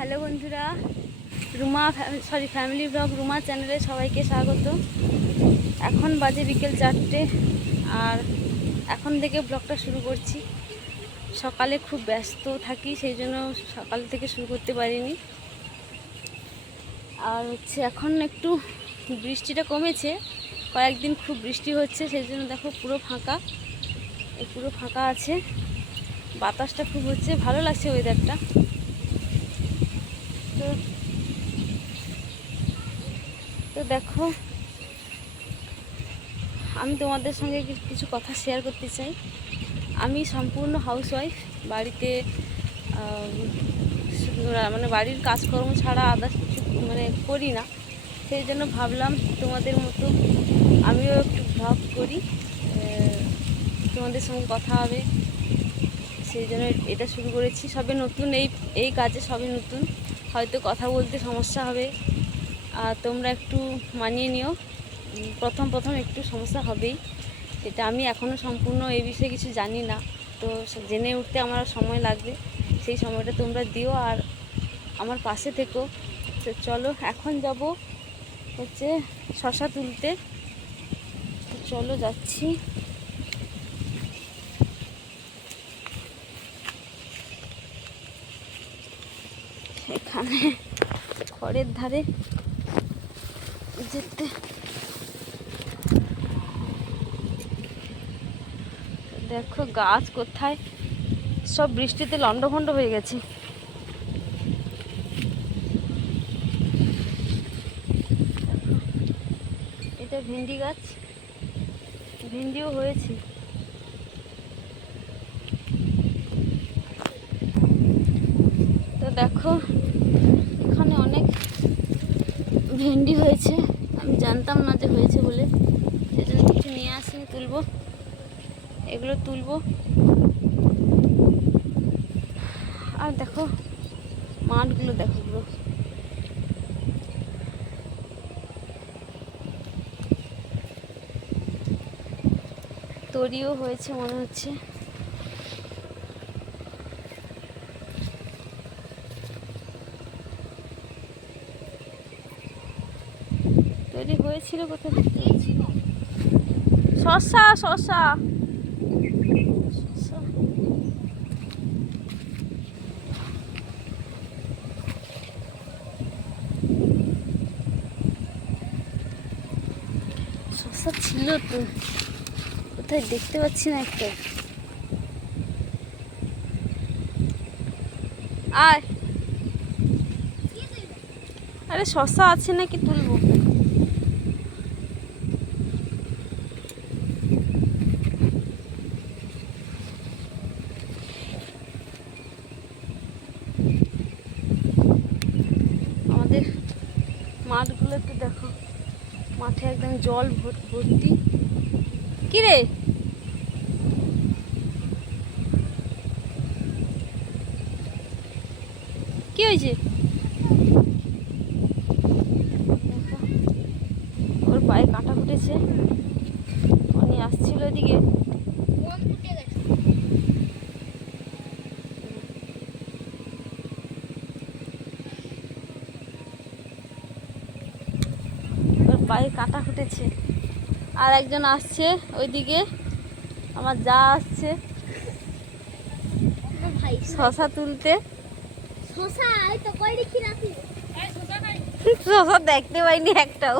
Hello বন্ধুরা, family blog Ruma চ্যানেলে সবাইকে স্বাগত। এখন বাজে বিকেল 4টে, আর এখন থেকে ব্লগটা শুরু করছি। সকালে খুব ব্যস্ত থাকি, সেই জন্য সকাল থেকে শুরু করতে পারিনি। আর এখন একটু বৃষ্টিটা কমেছে, কয়েকদিন খুব বৃষ্টি হচ্ছে, সেই জন্য দেখো পুরো ফাঁকা আছে। বাতাসটা খুব হচ্ছে, ভালো লাগছে ওয়েদারটা। তো দেখো, আমি তোমাদের সঙ্গে কিছু কথা শেয়ার করতে চাই। আমি সম্পূর্ণ হাউসওয়াইফ, বাড়িতে বাড়ির কাজকর্ম ছাড়া আদার্স কিছু করি না। সেই জন্য ভাবলাম তোমাদের মতো আমিও একটু ব্লগ করি, তোমাদের সঙ্গে কথা হবে। সেই জন্য এটা শুরু করেছি। সবে নতুন, এই কাজে সবে নতুন, হয়তো কথা বলতে সমস্যা হবে, আর তোমরা একটু মানিয়ে নিও। প্রথম একটু সমস্যা হবেই, সেটা আমি এখনও সম্পূর্ণ এই বিষয়ে কিছু জানি না, তো জেনে উঠতে আমার সময় লাগবে। সেই সময়টা তোমরা দিও আর আমার পাশে থেকো। তো চলো, এখন যাব শশা তুলতে। তো চলো, যাচ্ছি। এখানে ঘরের ধারে যেতে দেখো গাছ কোথায় সব বৃষ্টিতে লন্ডভন্ড হয়ে গেছে। এটা ভেন্ডি গাছ, ভেন্ডিও হয়েছে। তো দেখো, এখানে অনেক ভেন্ডি হয়েছে, আমি জানতাম না যে হয়েছে বলে, সেজন্য কিছু নিয়ে আসিনি, তুলবো, এগুলো তুলবো। আর দেখো মাঠগুলো, দেখো পুরো তরিও হয়েছে মনে হচ্ছে। তৈরি হয়েছিল কোথায় দেখতে পাচ্ছি। শসা শসা শসা ছিল তো, কোথায় দেখতে পাচ্ছি না একটা। আয়, আরে শসা আছে নাকি তুলবো। আমাদের মাঠগুলোতে দেখো, মাঠে একদম জল ভর্তি। কি রে, কি হয়েছে? ওর পায়ে কাঁটা ফুটেছে, উনি আসছিল এদিকে। ওর পায়ে কাঁটা ফুটেছে, আর একজন আসছে ওইদিকে, আমার যা আসছে শশা তুলতে। শশা দেখতে পাইনি একটাও।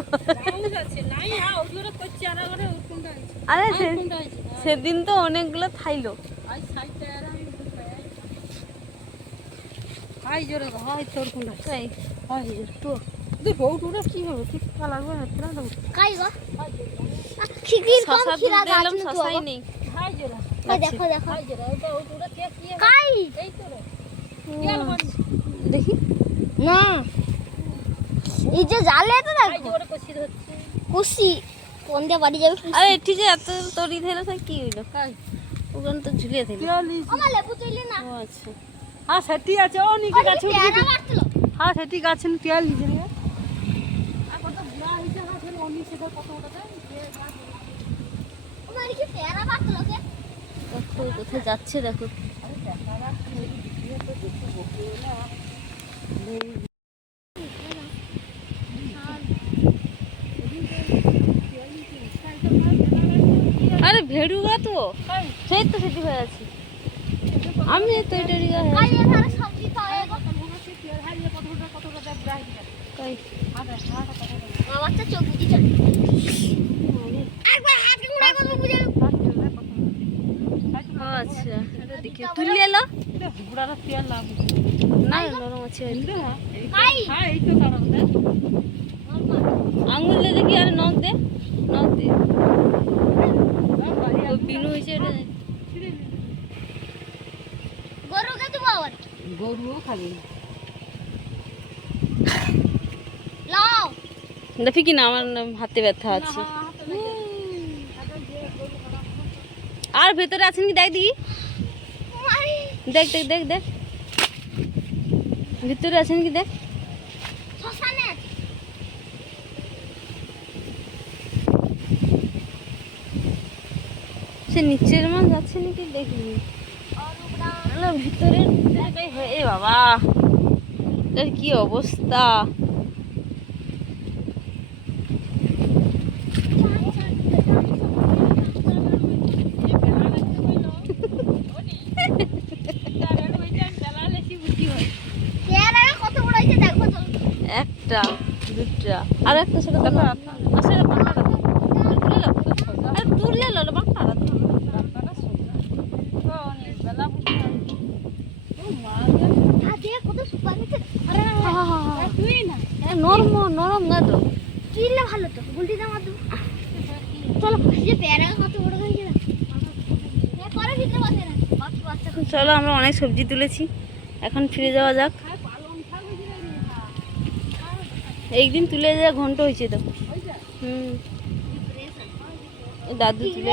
আরে সেদিন তো অনেকগুলো থাইলো। দেখি না, এই যে জালে তো কুশি কোন দিয়ে বাড়ি যাবে। আরে এটি যে এত তরি ধেলে কি হইলো, ওখানে তো ঝুলিয়ে দিল। আমার লেবু তুইলি না। ও আচ্ছা, হ্যাঁ সেটি আছে। ও নিকে গাছ উঠে, হ্যাঁ সেটি গাছ টিয়াল লিজে রে। আর কত বুড়া হইছে, না ফের ওনি সেটা কত ওটাতে গাছ। আমার কি পেয়ারা বাটলো কে দেখো কোথায় যাচ্ছে, দেখো। আরে দেখা যাচ্ছে এই ভিডিও তো দেখতে বকে না। আরে ভেড়ুগা তো সেই তো সেটি হয়ে আছে। আমি তো এটা রিগা হয়ে আচ্ছা দেখি তুলে এলো না নরম আছে আঙুল দে দেখি আরে নখ দে বিনু হয়েছে এটা গরুও খাবে দেখি কি না আমার হাতে ব্যথা আছে আর ভেতরে আছেন কি দেখ দেখি দেখ দেখ দেখ দেখ ভিতরে আছেন কি দেখ সে নিচের মাছ যাচ্ছে নাকি দেখিনি ভিতরে এ বাবা এর কি অবস্থা একটা দুটা আর একটা ছোট আসলে পাখাটা তুললে লো পাখাটা নরম নরম না তো কিনলে ভালো তো গুলটি দাম আদু চলো যে পেয়ারা কত বড় হয়ে গেল পরে ভিতরে বসে না চলো আমরা অনেক সবজি তুলেছি এখন ফিরে যাওয়া যাক একদিন তুলে যা ঘন্টা হয়েছে তো দাদু তুলে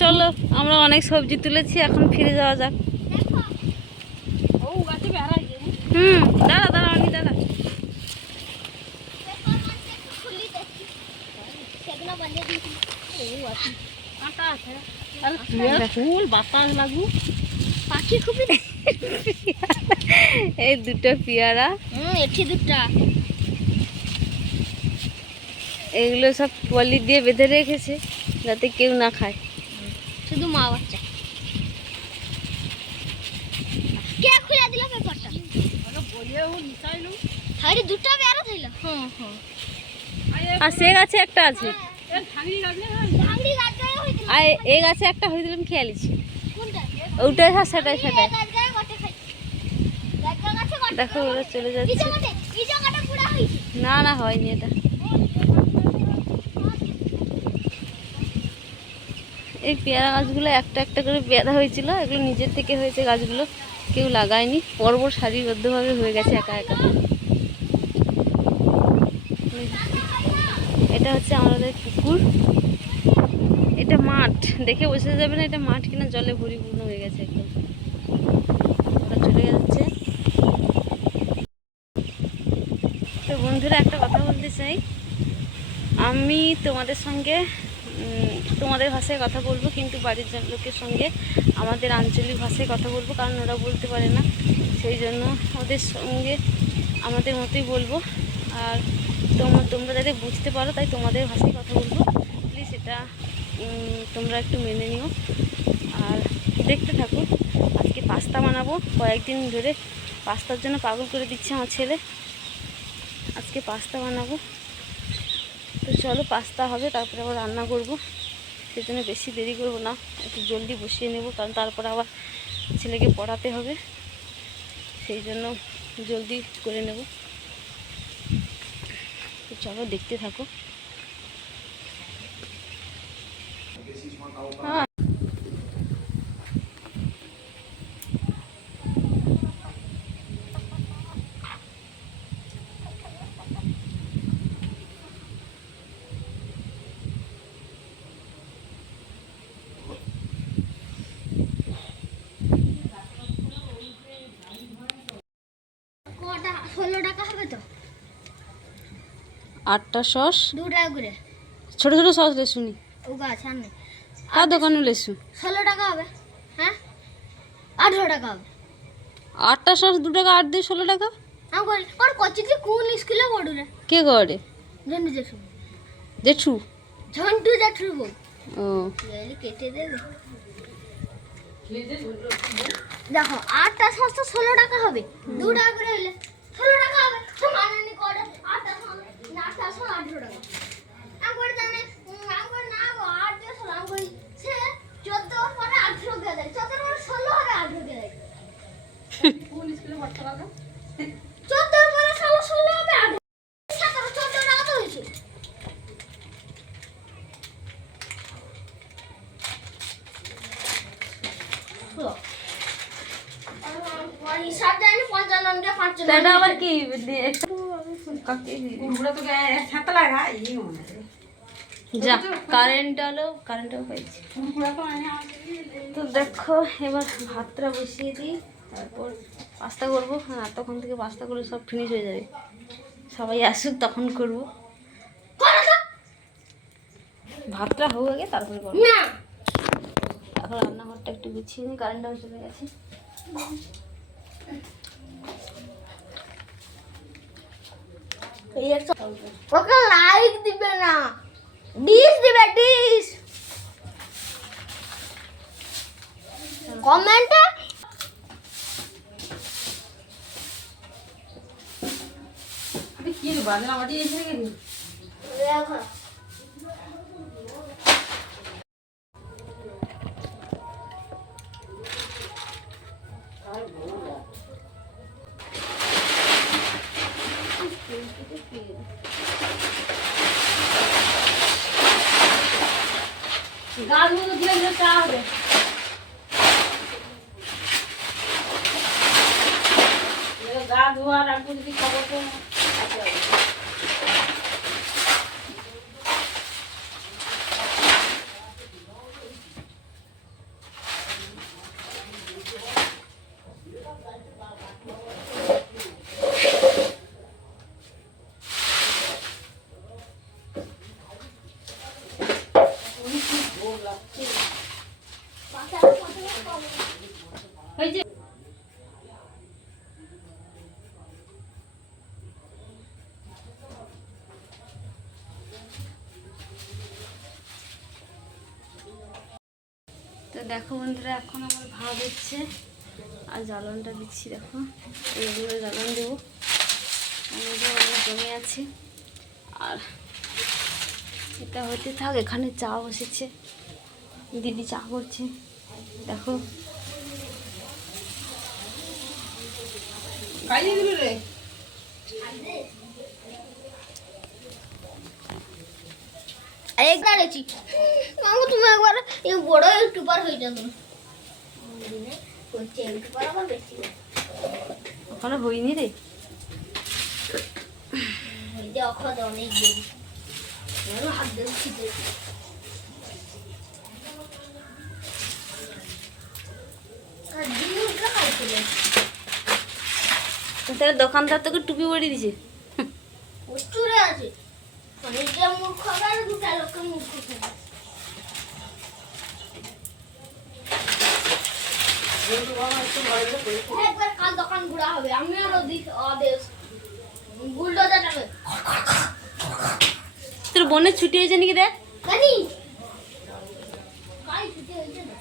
চলো আমরা অনেক সবজি তুলেছি এখন ফিরে যাওয়া যাক দাঁড়া দাঁড়া অনেক দাঁড়া ফুল বাতাস লাগু পাখি খুবই এই দুটো পেয়ারা এটি দুটা এগুলো সব পলি দিয়ে বেঁধে রেখেছে যাতে কেউ না খায় শুধু মা বাচ্চা কে খুলে দিল পেপারটা আরে বলিয়ে ও নিসাইলু আরে দুটো পেয়ারা থইল আর সে গাছে একটা আছে এ ঢাঙি গাছে হইছিল আর এই গাছে একটা হইছিলাম খেয়ালিছি ওটাই হ্যাঁ সেটাই দেখো ওরা চলে যাচ্ছে না না হয়নি এটা এই পেয়ারা গাছগুলো একটা একটা করে পেয়ারা হয়েছিল এগুলো নিজের থেকে হয়েছে গাছগুলো কেউ লাগায়নি পরপর সারিবদ্ধভাবে হয়ে গেছে একা একা এটা হচ্ছে আমাদের পুকুর এটা মাঠ দেখে বসে যাবে না এটা মাঠ কিনা জলে পরিপূর্ণ হয়ে গেছে একদম ওরা চলে যাচ্ছে তো বন্ধুরা একটা কথা বলতে চাই আমি তোমাদের সঙ্গে তোমাদের ভাষায় কথা বলবো কিন্তু বাড়ির লোকের সঙ্গে আমাদের আঞ্চলিক ভাষায় কথা বলবো কারণ ওরা বলতে পারে না সেই জন্য ওদের সঙ্গে আমাদের মতোই বলবো আর তোমরা যাতে বুঝতে পারো তাই তোমাদের ভাষায় কথা বলবো প্লিজ এটা তোমরা একটু মেনে নিও আর দেখতে থাকো আজকে পাস্তা বানাবো কয়েকদিন ধরে পাস্তার জন্য পাগল করে দিচ্ছে আমার ছেলে আজকে পাস্তা বানাবো তো চলো পাস্তা হবে তারপরে আবার রান্না করবো সেই জন্য বেশি দেরি করবো না একটু জলদি বসিয়ে নেব কারণ তারপরে আবার ছেলেকে পড়াতে হবে সেই জন্য জলদি করে নেব তো চলো দেখতে থাকো হ্যাঁ 8টা সস, 2 টাকা করে। ছোট ছোট সস লেসুনি। ও গাছ আনে কার দোকানে লেসু? 16 টাকা হবে। হ্যাঁ 18 টাকা হবে। 8টা সস 2 টাকা, 8 দিয়ে 16 টাকা। আমি বলি ওর কচিতে কোন স্কুলে পড়ু রে? কে করে? ঝন্টু জেঠু। জেঠু? ঝন্টু জেঠু বল। ও এলি কেটে দে। দেখো 8টা সস তো 16 টাকা হবে। 2 টাকা করে হইলে 16 টাকা হবে। তো মানানি করে 8টা সস 18 টাকা। আমি করে জানি আমি করে না গো 8 দিয়ে 16 আমি করি সে 14 পরে 18 দিয়ে দেয়। 14 পরে 16 হবে 18 দিয়ে দেয়। কোন স্কুলে পড়তে হবে? 14 পরে 16 হবে 18। 17 14 টাকা তো হইছে। হিসাব জানি 55 টা 55। এটা আবার কি? যা কারেন্টও পাইছি। তো দেখো এবার ভাতটা বসিয়ে দিই, তারপর পাস্তা করবো। হ্যাঁ তখন থেকে পাস্তা করে সব ফিনিশ হয়ে যাবে, সবাই আসুক তখন করবো। ভাতটা হোক আগে তারপরে করবো। না এখন রান্নাঘরটা একটু গুছিয়ে নিই, কারেন্টটাও চলে গেছে। ওকে লাইক দিবে না, ডিস দিবে, ডিস কমেন্টে। কি বাজনা মাটি এসে গেলি? দেখো গাছ মতো ধীরে ধীরে চা হবে। গা ধোয়ার আগে যদি খবর তো হয়েছে। তো দেখো বন্ধুরা, এখন আমার ভাত হচ্ছে আর জ্বালনটা দিচ্ছি। দেখো এইগুলো জ্বালন দেবো, অনেক জমে আছে। আর এটা হতে থাক, এখানে চা বসেছে, দিদি চা করছে। দেখো একবার আছি মামু তুমি একবার এই বড় ইউটিউবার হয়ে যাবে। করছে ইউটিউবার আবার বেশি ওখানে হইনি রে। হইতে অখদ অনেক দেরি। আমি হাত দিয়ে খিদে আর দিনটা খাইছিলেন। তাহলে দোকানদার তোকে টুপি পরিয়ে দিছে। প্রচুরে আছে অনেক যে মূর্খ আর দুটা লোকের মূর্খ থাকে। একবার কাল দোকান ঘোরা হবে, আমি আরো আদেশ বুলডোজার যাবে। তোর বোনের ছুটি হয়েছে নাকি দেখ। জানি কাল ছুটি হয়েছে না।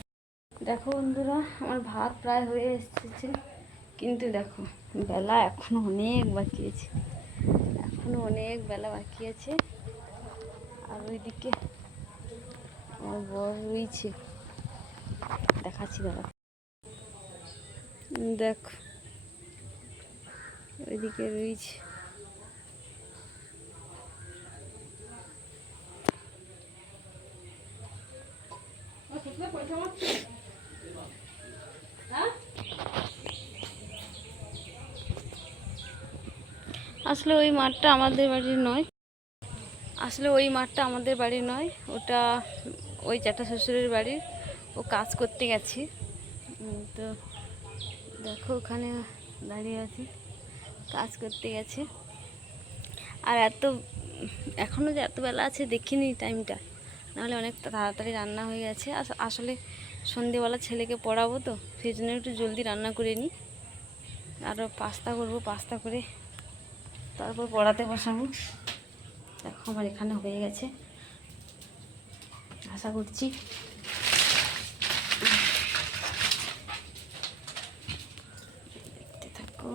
দেখো বন্ধুরা, আমার ভাত প্রায় হয়ে এসেছে, কিন্তু দেখো বেলা এখনো অনেক বাকি আছে, এখনো অনেক বেলা বাকি আছে। আর ওইদিকে আমার বর রয়েছে, দেখাচ্ছি দাদা। দেখো ওইদিকে রয়েছে। আসলে ওই মাঠটা আমাদের বাড়ির নয়, ওটা ওই জ্যাঠা শ্বশুরের বাড়ির। ও কাজ করতে গেছে। তো দেখো ওখানে দাঁড়িয়ে আছে, কাজ করতে গেছে। আর এত এখনও যে এত বেলা আছে দেখিনি টাইমটা, নাহলে অনেক তাড়াতাড়ি রান্না হয়ে গেছে। আসলে সন্ধেবেলা ছেলেকে পড়াবো তো, সেই জন্য একটু জলদি রান্না করে নিই। আরও পাস্তা করবো, পাস্তা করে তারপর পড়াতে বসাবো। দেখো আমার এখানে হয়ে গেছে, আশা করছি। দেখতে থাকো।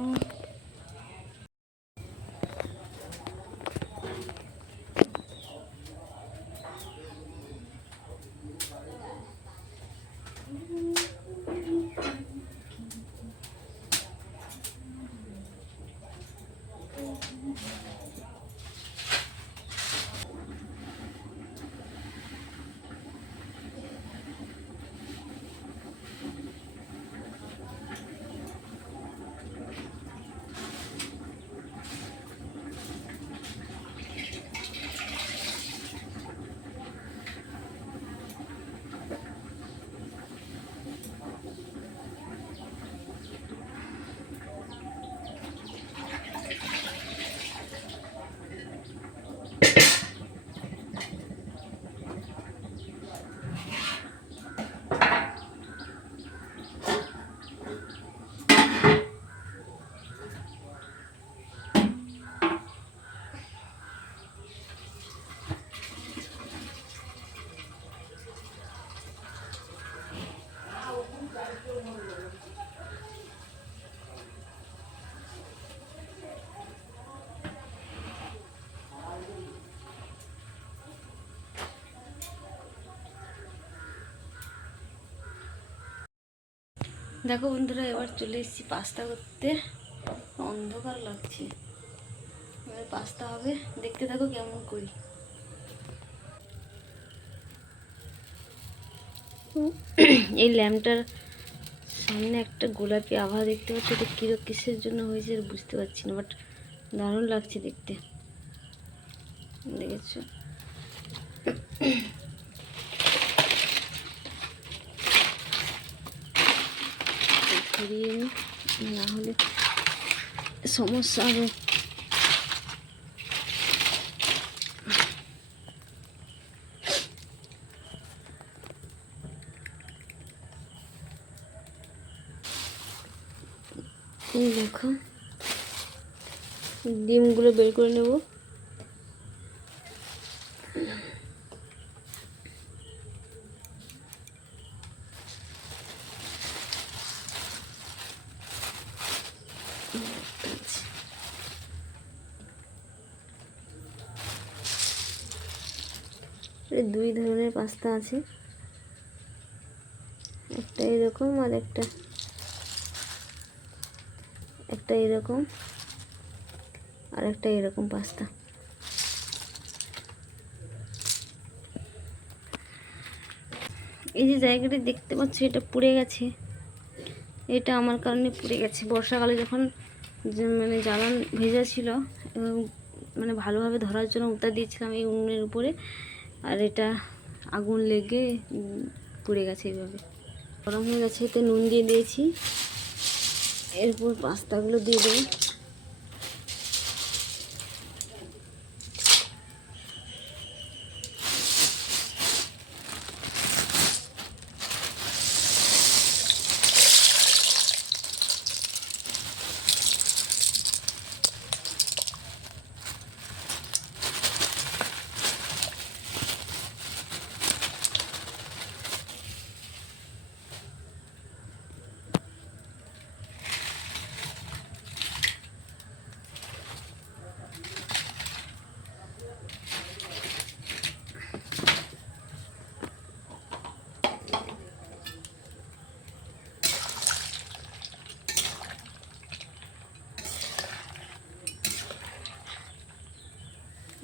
দেখো বন্ধুরা, এবার চলে এসেছি পাস্তা করতে। অন্ধকার লাগছে, এবার পাস্তা হবে, দেখতে থাকো কেমন করি। এই ল্যাম্পটার সামনে একটা গোলাপি আভা দেখতে পাচ্ছি, এটা কিসের জন্য হয়েছে বুঝতে পারছি না, বাট দারুণ লাগছে দেখতে, দেখেছো? ধরিয়ে নি, না হলে সমস্যা হবে। দেখো ডিমগুলো বের করে নেব। দুই ধরনের পাস্তা আছে, একটা এরকম আর একটা এরকম আর একটা এরকম পাস্তা। এই যে জায়গাটা দেখতে পাচ্ছ, এটা পুড়ে গেছে, এটা আমার কারণে পুড়ে গেছে। বর্ষাকালে যখন মানে জ্বালান ভেজা ছিল, মানে ভালোভাবে ধরার জন্য উতা দিয়েছিলাম এই উনুনের উপরে, আর এটা আগুন লেগে পুড়ে গেছে এইভাবে। গরম হয়ে গেছে, এতে নুন দিয়ে দিয়েছি, এরপর পাস্তাগুলো দিয়ে দেবো।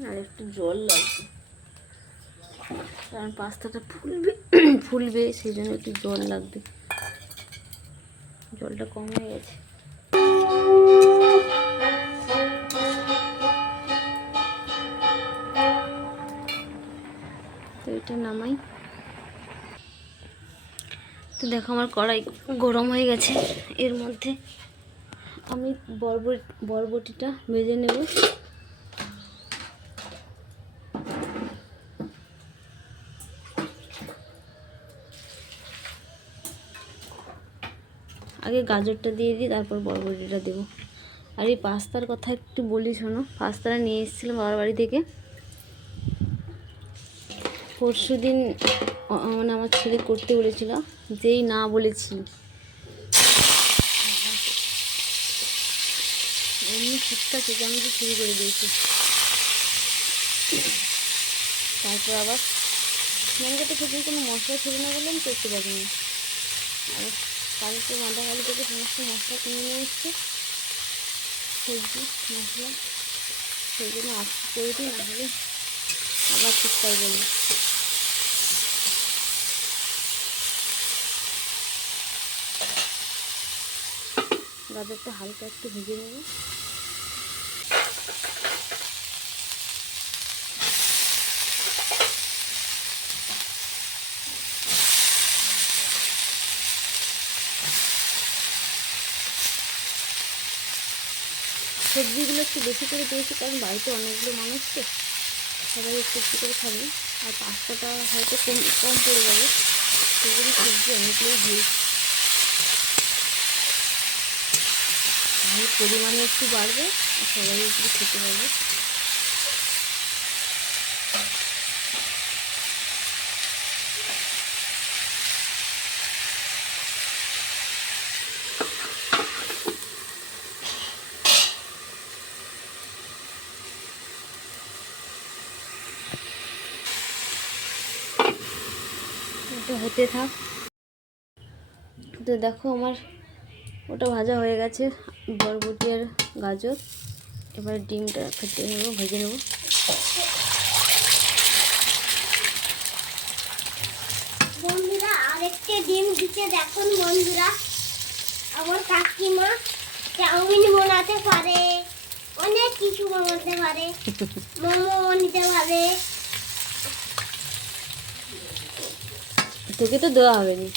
আর একটু জল লাগবে, কারণ পাস্তাটা ফুলবে সেই জন্য একটু জল লাগবে। জলটা কম হয়ে গেছে। তো এটা নামাই। তো দেখো আমার কড়াই গরম হয়ে গেছে, এর মধ্যে আমি বরবটিটা ভেজে নেব। আগে গাজরটা দিয়ে দিই, তারপর বরবটিটা দেবো। আর এই পাস্তার কথা একটু বলি শোনো। পাস্তাটা নিয়ে এসেছিলাম বাবার বাড়ি থেকে পরশুদিন। মানে আমার ছেলে করতে বলেছিল, যেই না বলেছি এমনি চিৎকার চেঁচামেচি শুরু করে দিয়েছে। তারপর আবার মনকাতে সেদিন কোনো মশলা ছিল না বলে আমি করতে পারিনি। আর কালকে মাদাখালি থেকে সমস্ত মশলা কিনে নিয়ে এসছে, সবজি মশলা, সেই জন্য আজকে করে দিই, নাহলে আবার চিৎকার করবে। গাজরটা হালকা একটু ভেজে নেব। সবজিগুলো একটু বেশি করে দিয়েছি, কারণ বাড়িতে অনেকগুলো মানুষ তো, সবাই একটু একটু করে খাবে। আর পাস্তাটা হয়তো কম কম পড়ে যাবে, সেগুলো সবজি অনেকগুলোই দিয়েছি, তাহলে পরিমাণে একটু বাড়বে আর সবাই একটু খেতে পারবে। এটা হতে থাক। তো দেখো আমার ওটা ভাজা হয়ে গেছে, বরবটি আর গাজর। এবারে ডিমটা খেতে নেবো, ভেজে নেবো। বন্ধুরা আরেকটা ডিম দিতে দেখুন বন্ধুরা, আমার কাকিমা চাউমিন বানাতে পারে, অনেক কিছু বানাতে পারে, মোমো বানাতে পারে। তোকে তো দেওয়া হবে না।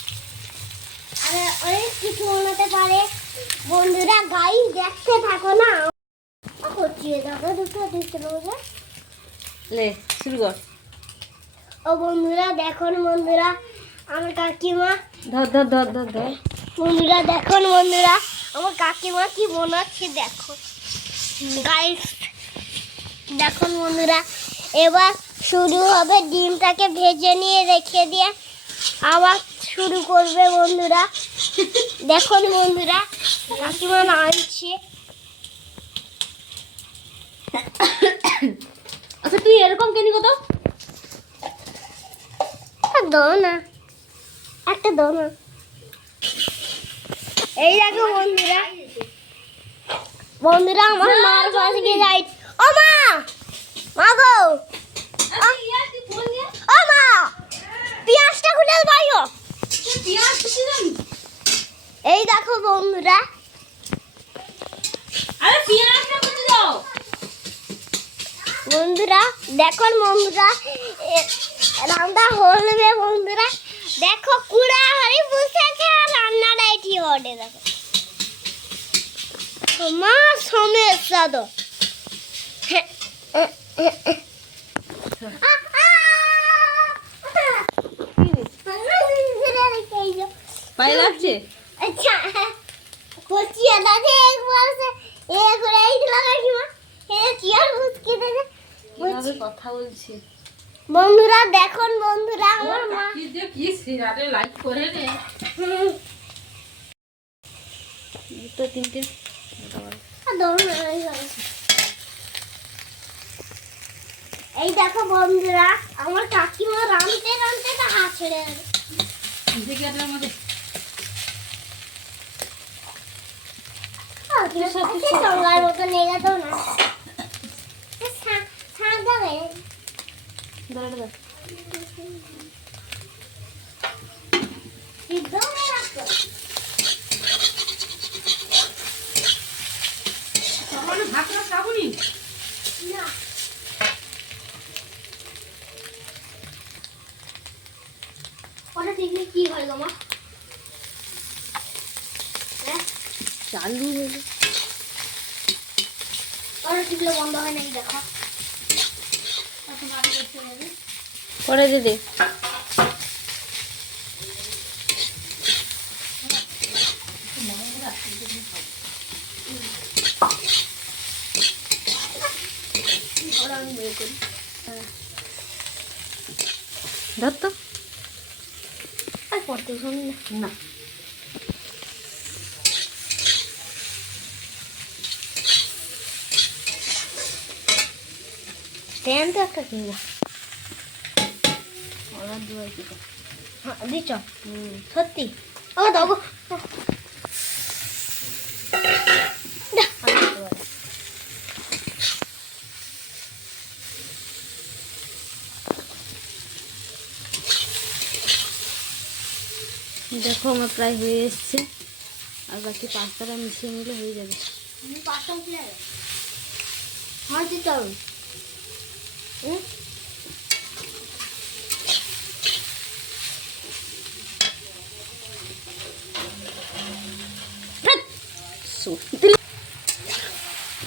আর অনেক কিছু বানাতে পারে। বন্ধুরা গাইস দেখতে থাকো না, কচিয়ে দেখো দুটো দিতে বলে। লে শুরু কর। ও বন্ধুরা দেখুন বন্ধুরা, আমার কাকিমা, ধর ধর ধর ধর ধর। বন্ধুরা দেখুন বন্ধুরা, আমার কাকিমা কি বানাচ্ছে দেখো গাইস। দেখুন বন্ধুরা, এবার শুরু হবে, ডিমটাকে ভেজে নিয়ে রেখে দিয়ে আবার শুরু করবে বন্ধুরা। দেখুন বন্ধুরা, কাকিমা নাড়ছে। আচ্ছা তুই এরকম কেন কত? দাও না, একটা দাও না। এই দেখো বন্ধুরা, বন্ধুরা আমার মার পাশে গিয়ে যাই। ও মা, মা গো, ও মা, পেঁয়াজটা খুলে বাইও। এই দেখো বন্ধুরা, আরে পেঁয়াজটা কোথায় দাও? বন্ধুরা দেখুন বন্ধুরা, রান্না হলবে বন্ধুরা। দেখো কুড়া হাড়ি বসেছে আর রান্নাটা এটি ওঠে। দেখো মা সমস্যা তো পায়ে লাগছে? আচ্ছা কচিয়া দাদে একবার সে এক রাইট লাগাই মা এ চিয়ার মুসকি দে। কিভাবে কথা বলছি বন্ধুরা দেখুন বন্ধুরা, আমার মা কি যে কি সিরারে লাইক করে রে। দুটো তিনটে এই দেখো বন্ধুরা, আমার কাকিমা রাঁধতে রাঁধতে তা হাত ছেড়ে গেল। সঙ্গার মতো নিয়ে যেত না, সাঁদা হয়ে দাঁড়া সিদ্ধ হয়ে রাখতো। ভাতটা খাবনি না ওটা দেখলে কি হয় গো মা? চালু হলো। ওটা টিপলে বন্ধ হয় নাকি দেখো। পরে দে দে। ওরা আমি বের করি। ধর তো। আর পড়তে শুনি না প্যান তো একটা কিনবো। অর্ডার দেওয়াই কি হ্যাঁ দিচ্ছ সত্যি ও দেবো দেখো আমার প্রায় হয়ে এসছে, আর বাকি পাস্তাটা মিশিয়ে নিলে হয়ে যাবে। পাঁচটা উঠে যাবে হয় দিতে হবে।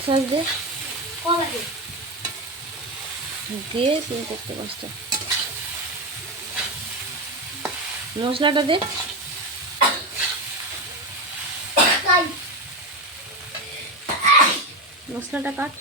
সস দে, কবে দিয়ে 3-4-5টা মশলাটা দে। তাই মশলাটা কাট।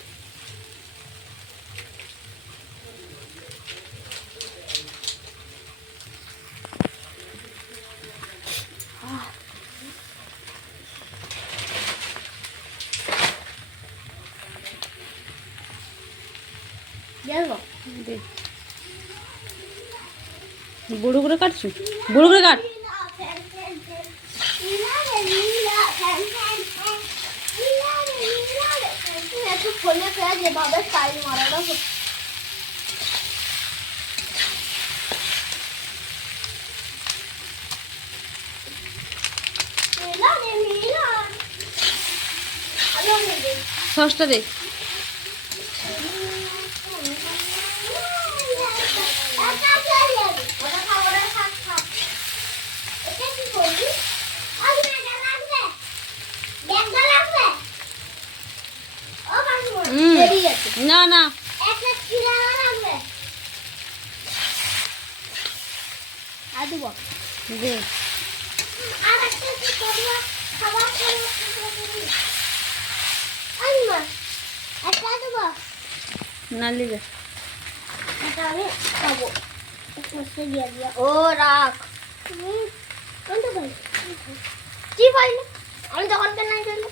দেখো দে, বড় করে কাটছো, বড় করে কাট। একটু ফোনে ফেরা যেভাবে স্টাইল মারাটা হচ্ছে। সসটা দে। না না দে, নালি দে। ও রাখ কি পাইনি আমি তখন কেন নাই চললো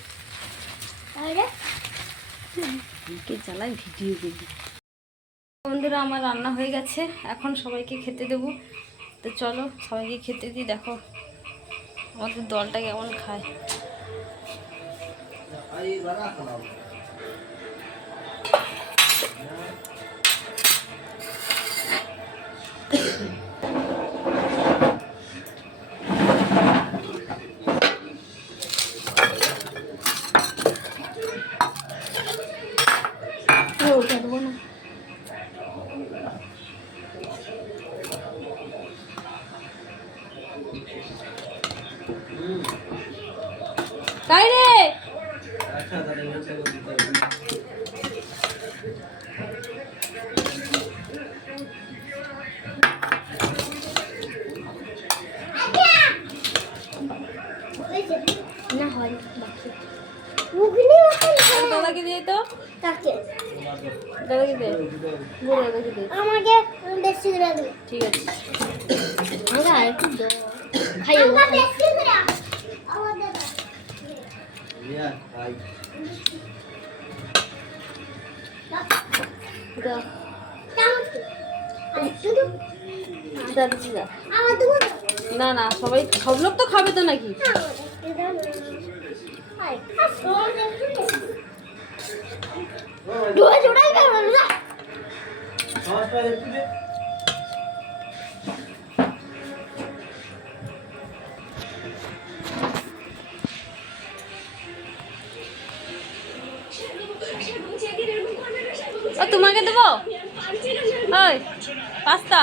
কে চালায় ভিডিও দেখি। বন্ধুরা আমার রান্না হয়ে গেছে, এখন সবাইকে খেতে দেবো। তো চলো সবাইকে খেতে দিই। দেখো আমাদের দলটা কেমন খায়। ওটা দেবো না, তাই রে। না হয় দাদাকে দিয়ে তো, তাকে দাদাকে দে, বুড়ো দাদাকে দে। আমাকে বেশি করে দিবে ঠিক আছে, আমরা একটু খাইও বেশি করে আমাদের দাও দাদা যা। আমার দেবো না না সবাই, সব লোক তো খাবে তো নাকি। ও তোমাকে দেবো, ওই পাস্তা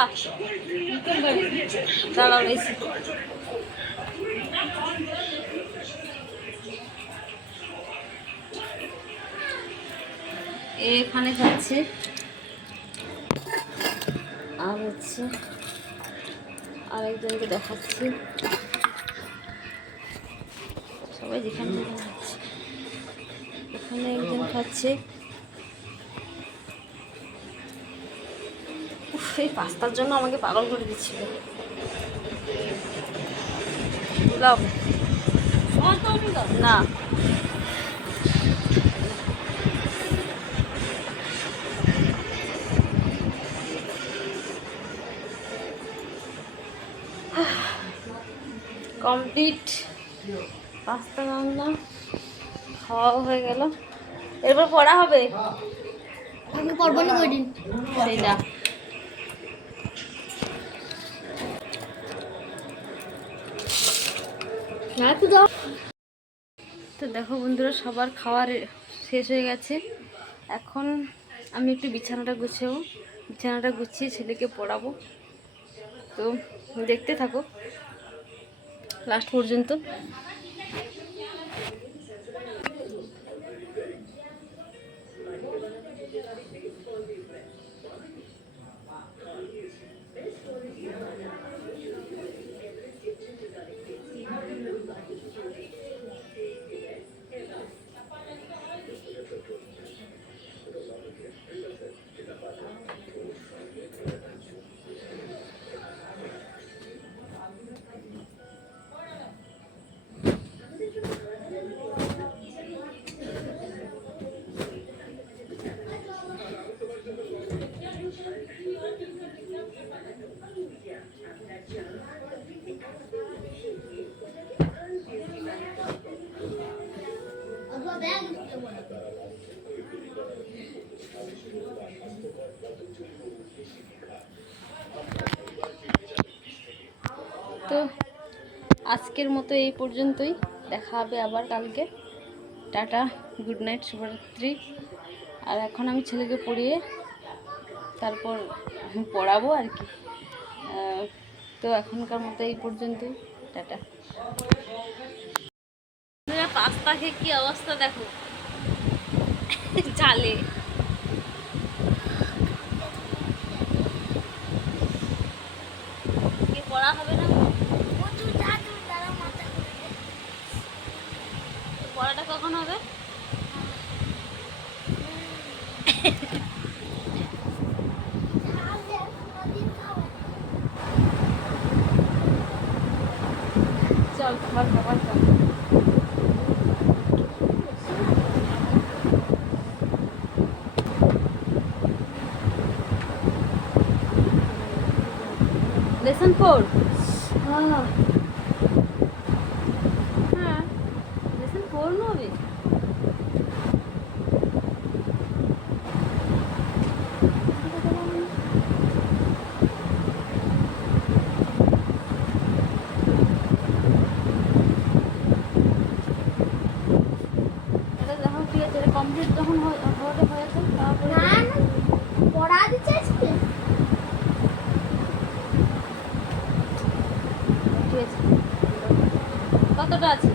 দাঁড়াও এসে। এখানে খাচ্ছে, আর হচ্ছে আরেকজনকে দেখাচ্ছি। সবাই যেখানে যেখানে খাচ্ছে, এখানে একজন খাচ্ছে, সেই পাস্তার জন্য আমাকে পাগল করে দিচ্ছিল। লাভ না, কমপ্লিট পাস্তা রান্না খাওয়াও হয়ে গেল। এরপর পড়া হবে আমি করবো না কই দিন সেইটা। না তো দাও। তো দেখো বন্ধুরা, সবার খাওয়ার শেষ হয়ে গেছে। এখন আমি একটু বিছানাটা গুছাবো, বিছানাটা গুছিয়ে ছেলেকে পড়াবো। তো দেখতে থাকো লাস্ট পর্যন্ত। আবার ব্যাগ তো আজকের মতো এই পর্যন্তই, দেখা হবে আবার কালকে। টাটা, গুড নাইট, শুভরাত্রি। আর এখন আমি ছেলেকে পড়িয়ে তারপর পড়াবো আর কি। তো এখনকার মতো এই পর্যন্তই, টাটা। পাস্তা খেয়ে কি অবস্থা দেখো জালে। কি পড়া হবে না? পড়াটা কখন হবে? চল খাবার খাবার চল। লেসন 4। হ্যাঁ, লেসন 4 হবে। এটা যখন ঠিক আছে, এটা কমপ্লিট যখন হওয়াটা হয়েছে তারপরে না না পড়া দিচ্ছে আজকে ঠিক আছে। কতটা আছে?